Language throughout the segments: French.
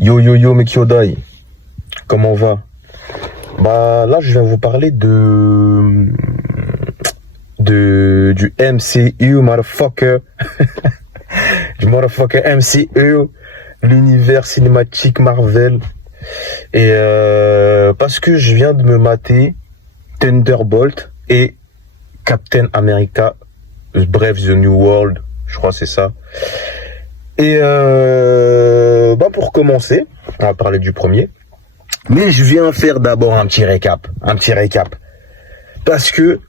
Yo yo yo mec Yodai, comment on va? Bah là je viens vous parler du MCU motherfucker, du motherfucker MCU, l'univers cinématique Marvel. Et parce que je viens de me mater Thunderbolt et Captain America, bref The New World, je crois que c'est ça. Et bah pour commencer, on va parler du premier. Mais je viens faire d'abord un petit récap. Parce que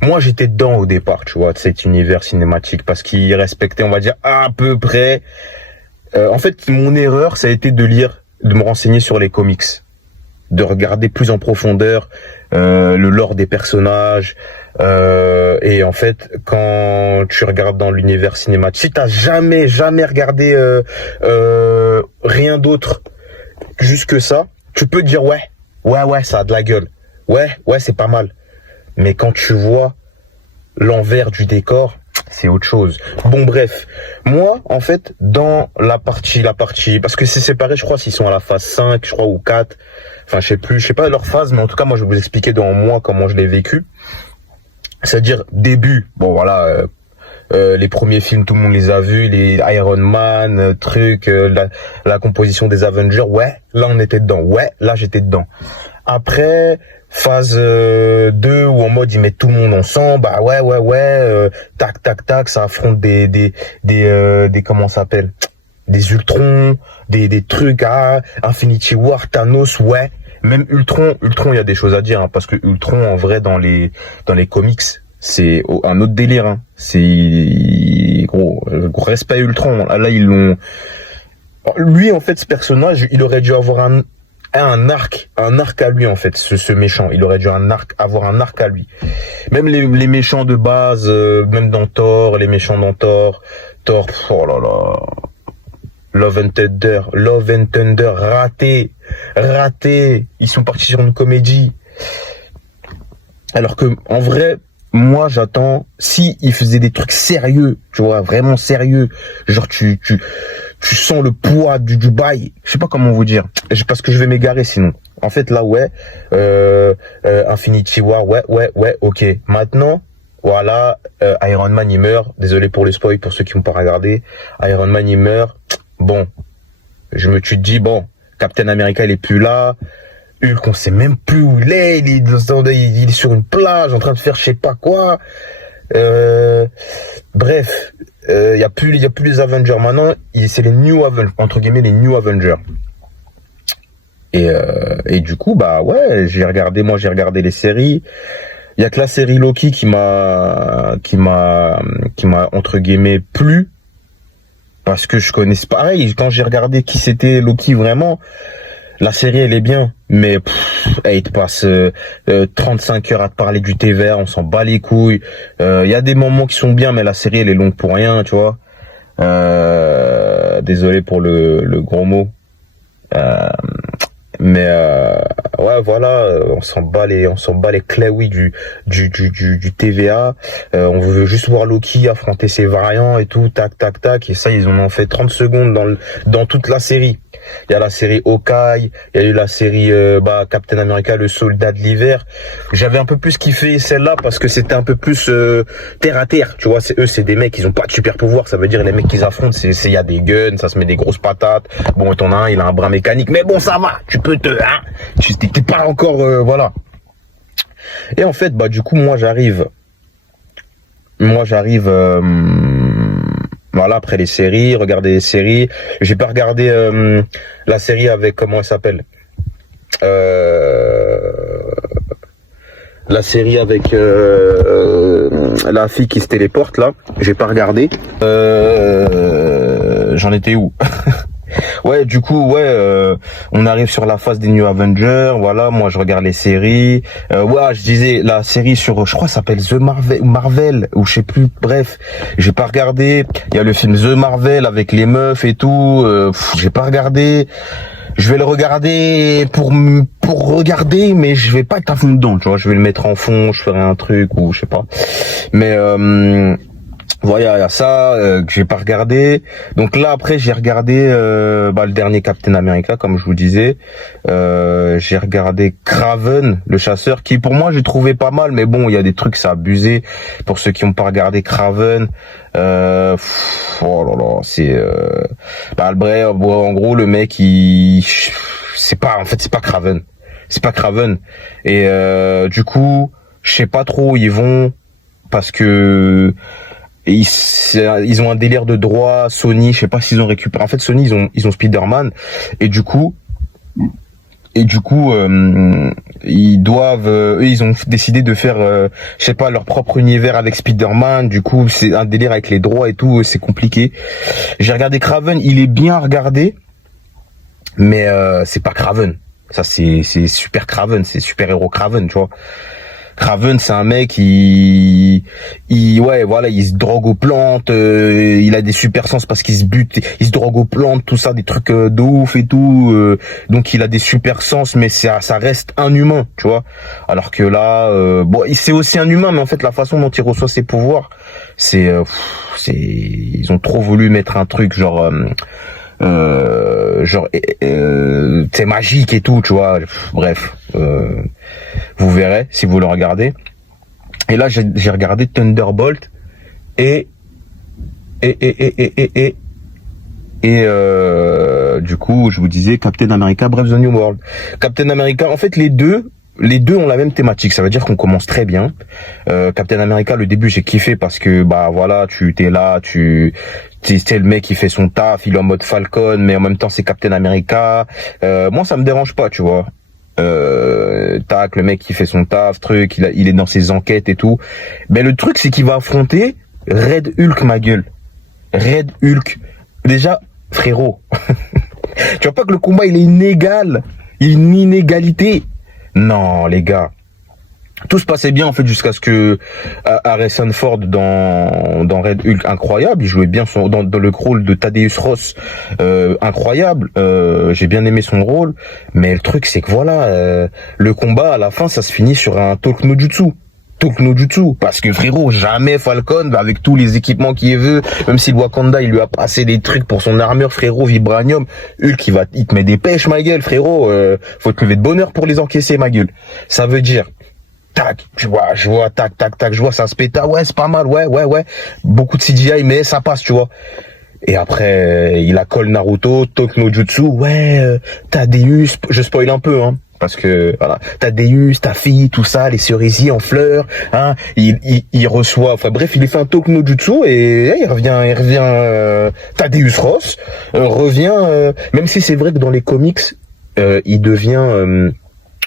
moi j'étais dedans au départ, tu vois, de cet univers cinématique, parce qu'il respectait, on va dire, à peu près. En fait, mon erreur, ça a été de me renseigner sur les comics, de regarder plus en profondeur le lore des personnages. Et en fait, quand tu regardes dans l'univers cinématique, si t'as jamais regardé rien d'autre juste que ça, tu peux te dire ouais, ça a de la gueule. Ouais, c'est pas mal. Mais quand tu vois l'envers du décor, c'est autre chose. Bon bref, moi en fait dans la partie, parce que c'est séparé, je crois s'ils sont à la phase 5, je crois, ou 4, enfin je sais pas leur phase, mais en tout cas moi je vais vous expliquer dans moi comment je l'ai vécu. C'est-à-dire début, bon voilà, les premiers films tout le monde les a vus, les Iron Man, la composition des Avengers, ouais, là on était dedans, ouais, là j'étais dedans. Après phase 2 où en mode ils mettent tout le monde ensemble, bah ouais, tac, ça affronte des comment ça s'appelle, des Ultrons, des trucs, Infinity War, Thanos, ouais. Même Ultron, il y a des choses à dire, hein, parce que Ultron, en vrai, dans les comics, c'est un autre délire, hein. C'est gros respect Ultron. Là, ils l'ont. Lui, en fait, ce personnage, il aurait dû avoir un arc à lui, en fait, ce méchant. Il aurait dû avoir un arc à lui. Même les méchants de base, même dans Thor, les méchants dans Thor, oh là là. Love and Thunder, raté. Ils sont partis sur une comédie. Alors que, en vrai, moi, j'attends, si ils faisaient des trucs sérieux, tu vois, vraiment sérieux, genre tu sens le poids du bail, je sais pas comment vous dire, parce que je vais m'égarer sinon. En fait, là, ouais, Infinity War, ouais, ok. Maintenant, voilà, Iron Man, il meurt. Désolé pour le spoil, pour ceux qui n'ont pas regardé. Iron Man, il meurt. Bon, tu te dis, bon, Captain America, il est plus là. Hulk, on sait même plus où il est. Il est sur une plage, en train de faire je sais pas quoi. Bref, il y a plus les Avengers. Maintenant, c'est les New Avengers, entre guillemets, les New Avengers. Et du coup, bah ouais, j'ai regardé les séries. Il y a que la série Loki qui m'a entre guillemets plu. Parce que je connais, pareil, quand j'ai regardé qui c'était Loki vraiment, la série elle est bien, mais il te passe 35 heures à te parler du TVA, on s'en bat les couilles. Il y a des moments qui sont bien, mais la série elle est longue pour rien, tu vois. Désolé pour le gros mot. Mais ouais, voilà, on s'en bat les claouis du TVA. On veut juste voir Loki affronter ses variants et tout, tac, et ça ils en ont fait 30 secondes dans toute la série. Il y a la série Hawkeye, il y a eu la série Captain America, le soldat de l'hiver. J'avais un peu plus kiffé celle-là parce que c'était un peu plus terre à terre, tu vois. C'est des mecs, ils ont pas de super pouvoir, ça veut dire les mecs qu'ils affrontent, il y a des guns, ça se met des grosses patates. Bon, t'en as un, il a un bras mécanique, mais bon, ça va, tu peux t'es pas encore voilà. Et en fait, du coup, moi j'arrive voilà, après les séries, regarder les séries. J'ai pas regardé la série avec, comment elle s'appelle, la série avec la fille qui se téléporte là. J'ai pas regardé. J'en étais où? Ouais, du coup, on arrive sur la phase des New Avengers. Voilà, moi je regarde les séries. Ouais, je disais la série sur, je crois, ça s'appelle The Marvel, ou je sais plus. Bref, j'ai pas regardé. Il y a le film The Marvel avec les meufs et tout. J'ai pas regardé. Je vais le regarder pour regarder, mais je vais pas être à fond dedans. Tu vois, je vais le mettre en fond, je ferai un truc ou je sais pas. Mais Voilà, il y a ça que j'ai pas regardé. Donc là après j'ai regardé le dernier Captain America comme je vous disais. J'ai regardé Kraven, le chasseur, qui pour moi j'ai trouvé pas mal, mais bon il y a des trucs c'est abusé. Pour ceux qui ont pas regardé Kraven, oh là là, c'est en gros le mec c'est pas Kraven, c'est pas Kraven. Et du coup je sais pas trop où ils vont parce que et ils ont un délire de droit. Sony, je sais pas s'ils ont récupéré. En fait, Sony, ils ont Spider-Man et du coup, ils doivent, eux, ils ont décidé de faire, je sais pas, leur propre univers avec Spider-Man. Du coup, c'est un délire avec les droits et tout, c'est compliqué. J'ai regardé Kraven, il est bien regardé, mais c'est pas Kraven. Ça, c'est super Kraven, c'est super héros Kraven, tu vois. Kraven, c'est un mec ouais, voilà, il se drogue aux plantes, il a des super sens parce qu'il se bute, il se drogue aux plantes, tout ça, des trucs de ouf et tout, donc il a des super sens, mais ça reste un humain, tu vois. Alors que là, bon, c'est aussi un humain, mais en fait, la façon dont il reçoit ses pouvoirs, ils ont trop voulu mettre un truc genre c'est magique et tout, tu vois. Bref, vous verrez si vous le regardez. Et là j'ai regardé Thunderbolt et du coup je vous disais Captain America Brave the New World. Captain America, en fait les deux ont la même thématique, ça veut dire qu'on commence très bien. Captain America, le début j'ai kiffé parce que bah voilà, t'es là, c'est le mec qui fait son taf, il est en mode Falcon, mais en même temps c'est Captain America. Moi ça me dérange pas, tu vois. Le mec qui fait son taf, truc, il est dans ses enquêtes et tout. Mais le truc c'est qu'il va affronter Red Hulk, ma gueule. Red Hulk. Déjà, frérot, tu vois pas que le combat il est inégal, il y a une inégalité. Non les gars. Tout se passait bien en fait jusqu'à ce que Harrison Ford dans Red Hulk, incroyable, il jouait bien dans le rôle de Thaddeus Ross, incroyable, j'ai bien aimé son rôle, mais le truc c'est que voilà, le combat à la fin ça se finit sur un Talk no Jutsu, parce que frérot, jamais Falcon, avec tous les équipements qu'il veut, même si le Wakanda il lui a passé des trucs pour son armure, frérot, vibranium, Hulk il te met des pêches, ma gueule, frérot, faut te lever de bonheur pour les encaisser, ma gueule. Ça veut dire tac, je vois, tac, je vois, ça se péta, ouais, c'est pas mal, ouais, beaucoup de CGI, mais ça passe, tu vois. Et après, il a call Naruto, Talk no Jutsu, ouais, Thaddeus, je spoil un peu, hein, parce que, voilà, Thaddeus, ta fille, tout ça, les cerisiers en fleurs, hein, il reçoit, enfin bref, il est fait un Talk no Jutsu, et il revient, Thaddeus Ross, revient, même si c'est vrai que dans les comics, il devient,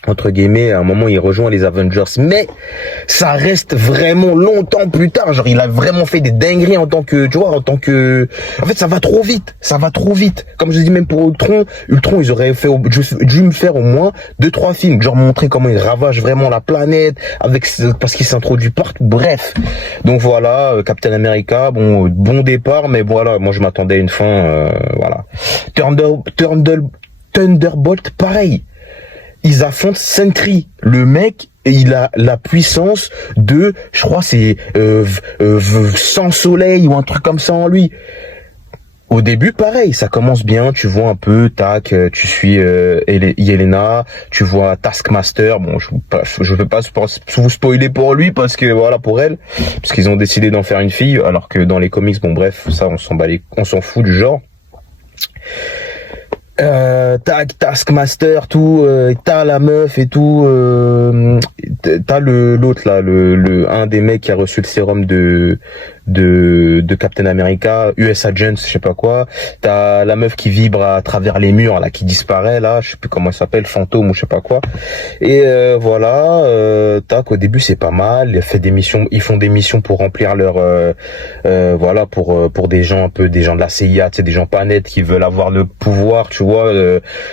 entre guillemets, à un moment il rejoint les Avengers, mais ça reste vraiment longtemps plus tard, genre il a vraiment fait des dingueries en tant que, tu vois, en fait ça va trop vite, comme je dis, même pour Ultron, ils auraient dû me faire au moins 2-3 films, genre montrer comment il ravage vraiment la planète, parce qu'il s'introduit partout, bref. Donc voilà, Captain America, bon départ, mais voilà, moi je m'attendais à une fin, voilà. Thunderbolt, pareil. Ils affrontent Sentry. Le mec, il a la puissance de, je crois c'est 100 soleil ou un truc comme ça en lui. Au début, pareil, ça commence bien, tu vois un peu, tac, tu suis Yelena, tu vois Taskmaster, bon, je veux pas vous spoiler pour lui, parce que, voilà, pour elle, parce qu'ils ont décidé d'en faire une fille, alors que dans les comics, bon bref, ça, on s'en fout du genre. Taskmaster, tout, t'as la meuf et tout, t'as l'autre là, un des mecs qui a reçu le sérum de Captain America, US Agents, je sais pas quoi. T'as la meuf qui vibre à travers les murs là, qui disparaît là, je sais plus comment elle s'appelle, fantôme ou je sais pas quoi. Et voilà, tac, au début c'est pas mal. Ils font des missions pour remplir leur, voilà, pour des gens un peu, des gens de la CIA, tu sais, des gens pas nets qui veulent avoir le pouvoir, tu vois,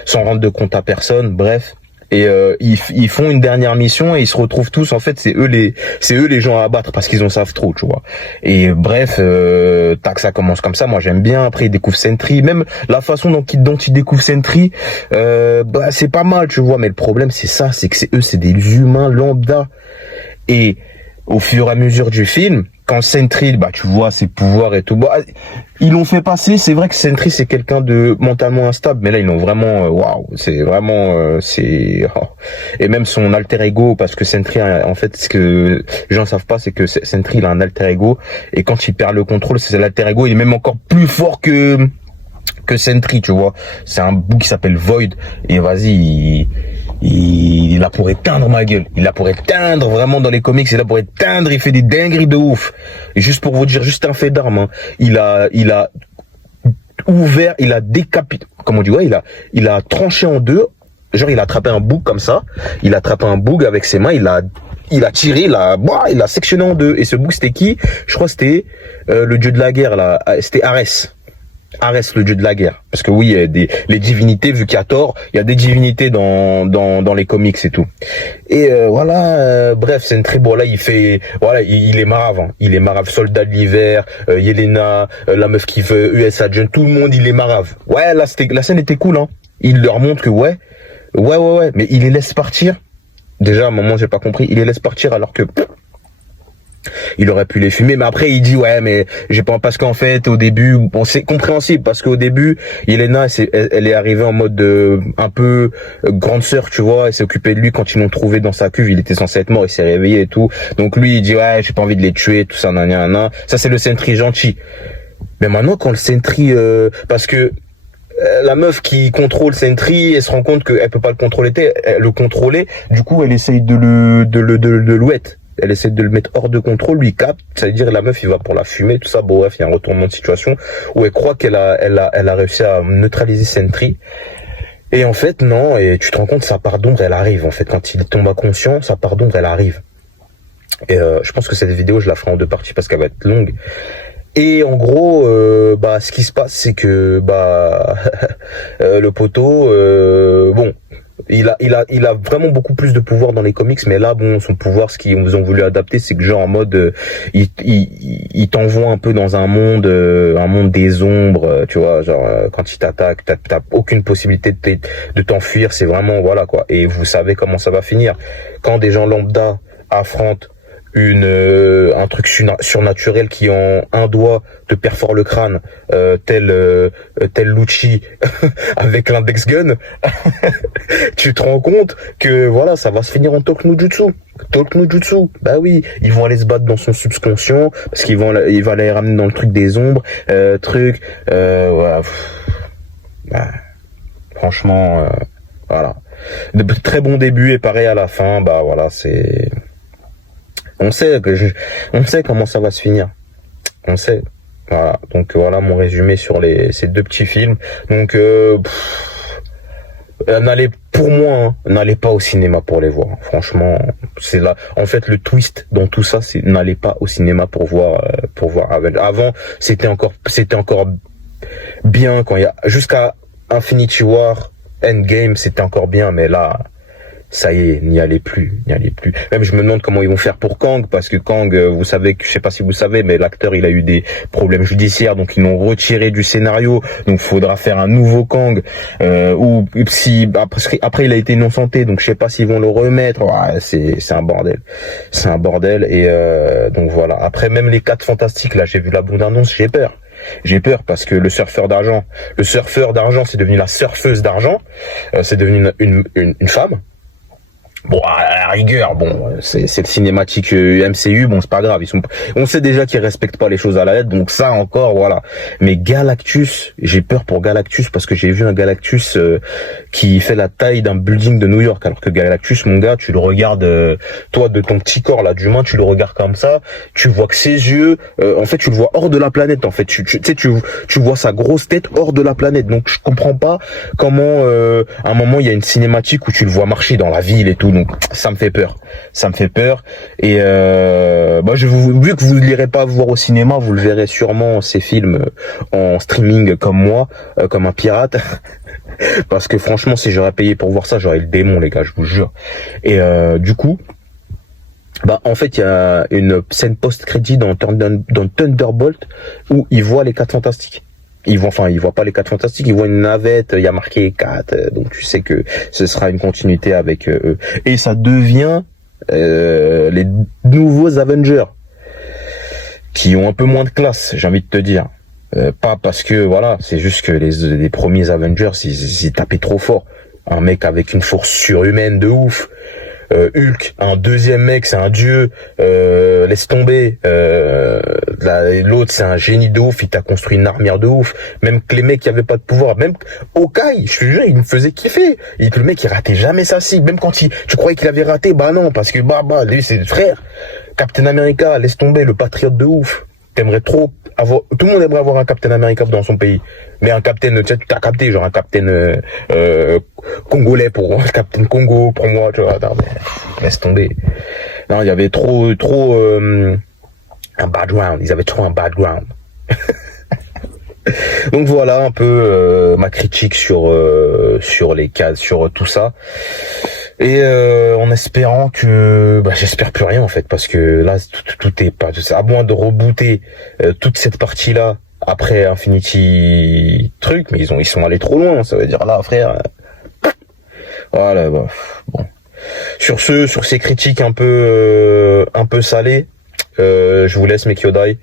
sans rendre de compte à personne. Bref. Et ils font une dernière mission et ils se retrouvent tous, en fait c'est eux les gens à abattre parce qu'ils en savent trop, tu vois. Et bref, tac, ça commence comme ça, moi j'aime bien. Après ils découvrent Sentry, même la façon dont ils découvrent Sentry, c'est pas mal, tu vois. Mais le problème c'est ça, c'est que c'est des humains lambda. Et au fur et à mesure du film, quand Sentry, bah tu vois ses pouvoirs et tout, bah, ils l'ont fait passer. C'est vrai que Sentry c'est quelqu'un de mentalement instable, mais là ils l'ont vraiment, waouh, c'est vraiment, et même son alter ego, parce que Sentry, en fait, ce que les gens savent pas, c'est que Sentry il a un alter ego, et quand il perd le contrôle, c'est l'alter ego, il est même encore plus fort que Sentry, tu vois. C'est un bout qui s'appelle Void, et vas-y, il a pour éteindre ma gueule. Il a pour éteindre vraiment dans les comics. Il a pour éteindre. Il fait des dingueries de ouf. Et juste pour vous dire, juste un fait d'arme. Hein, il a ouvert, il a décapité. Comment on dit, ouais, il a tranché en deux. Genre, il a attrapé un bouc comme ça. Il a attrapé un bouc avec ses mains. Il a tiré, il a sectionné en deux. Et ce bouc, c'était qui? Je crois que c'était le dieu de la guerre là. C'était Arès. Arès, le dieu de la guerre. Parce que oui, il y a les divinités, vu qu'il y a Thor, il y a des divinités dans les comics et tout. Et voilà, bref, c'est une très bon. Là, il est marave. Hein. Il est marave. Soldat de l'hiver, Yelena, la meuf qui veut US Agent, tout le monde, il est marave. Ouais, là, la scène était cool. Hein. Il leur montre que ouais, mais il les laisse partir. Déjà, à un moment, j'ai pas compris. Il les laisse partir alors que il aurait pu les fumer, mais après il dit ouais, mais j'ai pas, parce qu'en fait au début, bon, c'est compréhensible parce qu'au début Yelena elle est arrivée en mode un peu grande sœur, tu vois, elle s'est occupée de lui quand ils l'ont trouvé dans sa cuve, il était censé être mort, il s'est réveillé et tout, donc lui il dit ouais, j'ai pas envie de les tuer, tout ça, nan. Ça c'est le Sentry gentil. Mais maintenant quand le Sentry parce que la meuf qui contrôle Sentry, elle se rend compte qu'elle peut pas le contrôler, du coup elle essaye de l'ouette. Elle essaie de le mettre hors de contrôle, lui capte, ça veut dire la meuf il va pour la fumer, tout ça, bon bref, il y a un retournement de situation où elle croit qu'elle a réussi à neutraliser Sentry. Et en fait non, et tu te rends compte, sa part d'ombre elle arrive, en fait, quand il tombe inconscient, sa part d'ombre elle arrive. Et je pense que cette vidéo je la ferai en deux parties parce qu'elle va être longue. Et en gros, ce qui se passe, c'est que le poteau, bon, il a vraiment beaucoup plus de pouvoir dans les comics, mais là, bon, son pouvoir, ce qu'ils ont voulu adapter, c'est que genre en mode, il t'envoie un peu dans un monde des ombres, tu vois, genre quand il t'attaque, t'as aucune possibilité de t'enfuir, c'est vraiment voilà quoi. Et vous savez comment ça va finir quand des gens lambda affrontent un truc surnaturel qui en un doigt te perfore le crâne, tel Lucci avec l'index gun. Tu te rends compte que voilà, ça va se finir en Talk no Jutsu. Bah oui, ils vont aller se battre dans son subconscient parce il va les ramener dans le truc des ombres, voilà. Franchement, voilà. De très bon début et pareil à la fin, bah voilà, c'est. On sait comment ça va se finir. On sait. Voilà. Donc voilà mon résumé sur ces deux petits films. Donc n'allez pas au cinéma pour les voir. Franchement, c'est là. En fait, le twist dans tout ça, c'est n'allez pas au cinéma pour voir Avengers. Avant, c'était encore bien quand il y a jusqu'à Infinity War, Endgame, c'était encore bien, mais là. Ça y est, n'y allez plus. Même je me demande comment ils vont faire pour Kang, parce que Kang, vous savez, je sais pas si vous savez, mais l'acteur il a eu des problèmes judiciaires, donc ils l'ont retiré du scénario, donc faudra faire un nouveau Kang, ou si après il a été innocenté, donc je sais pas s'ils vont le remettre. Ouais, c'est un bordel, et donc voilà. Après même les 4 fantastiques là, j'ai vu la bande-annonce, j'ai peur parce que le surfeur d'argent c'est devenu la surfeuse d'argent, c'est devenu une femme. Bon, à la rigueur, bon, c'est le cinématique MCU, bon, c'est pas grave, on sait déjà qu'ils respectent pas les choses à la lettre, donc ça encore, voilà. Mais Galactus, j'ai peur pour Galactus parce que j'ai vu un Galactus qui fait la taille d'un building de New York, alors que Galactus, mon gars, tu le regardes, toi, de ton petit corps là, d'humain, tu le regardes comme ça, tu vois que ses yeux, en fait, tu le vois hors de la planète, en fait, tu sais, tu vois sa grosse tête hors de la planète, donc je comprends pas comment, à un moment, il y a une cinématique où tu le vois marcher dans la ville et tout. Donc ça me fait peur, et vu que vous ne l'irez pas voir au cinéma, vous le verrez sûrement ces films en streaming comme moi, comme un pirate. Parce que franchement, si j'aurais payé pour voir ça, j'aurais le démon, les gars, je vous jure. Et du coup, en fait, il y a une scène post-crédit dans Thunderbolt où il voit les 4 fantastiques. Il voit pas les 4 fantastiques, il voit une navette, il y a marqué 4, donc tu sais que ce sera une continuité avec eux. Et ça devient les nouveaux Avengers, qui ont un peu moins de classe, j'ai envie de te dire. Pas parce que, voilà, c'est juste que les premiers Avengers, ils tapaient trop fort. Un mec avec une force surhumaine de ouf. Hulk, un deuxième mec, c'est un dieu, laisse tomber. L'autre, c'est un génie de ouf, il t'a construit une armure de ouf. Même que les mecs qui avaient pas de pouvoir, même Hawkeye, je te jure, il me faisait kiffer. Le mec, il ratait jamais sa cible. Même quand tu croyais qu'il avait raté, bah non, parce que lui, c'est le frère. Captain America, laisse tomber, le patriote de ouf. T'aimerais trop avoir, tout le monde aimerait avoir un Captain America dans son pays. Mais un Captain, tu sais, t'as capté, genre un Captain congolais pour un Captain Congo pour moi, tu vois. Non, mais laisse tomber. Non, il y avait trop un background. Ils avaient trop un background. Donc voilà un peu ma critique sur les cas, sur tout ça. Et en espérant que, j'espère plus rien en fait, parce que là tout est pas, à moins de rebooter toute cette partie là après Infinity truc, mais ils sont allés trop loin. Ça veut dire là, frère. Voilà, bon. Sur ces critiques un peu salées, je vous laisse mes Kyodai.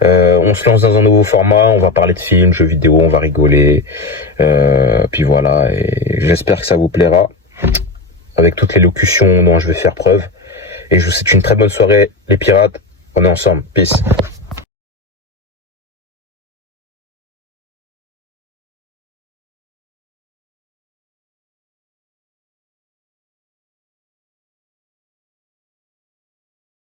On se lance dans un nouveau format, on va parler de films, jeux vidéo, on va rigoler. Puis voilà, et j'espère que ça vous plaira, avec toutes les locutions dont je vais faire preuve. Et je vous souhaite une très bonne soirée, les pirates. On est ensemble. Peace.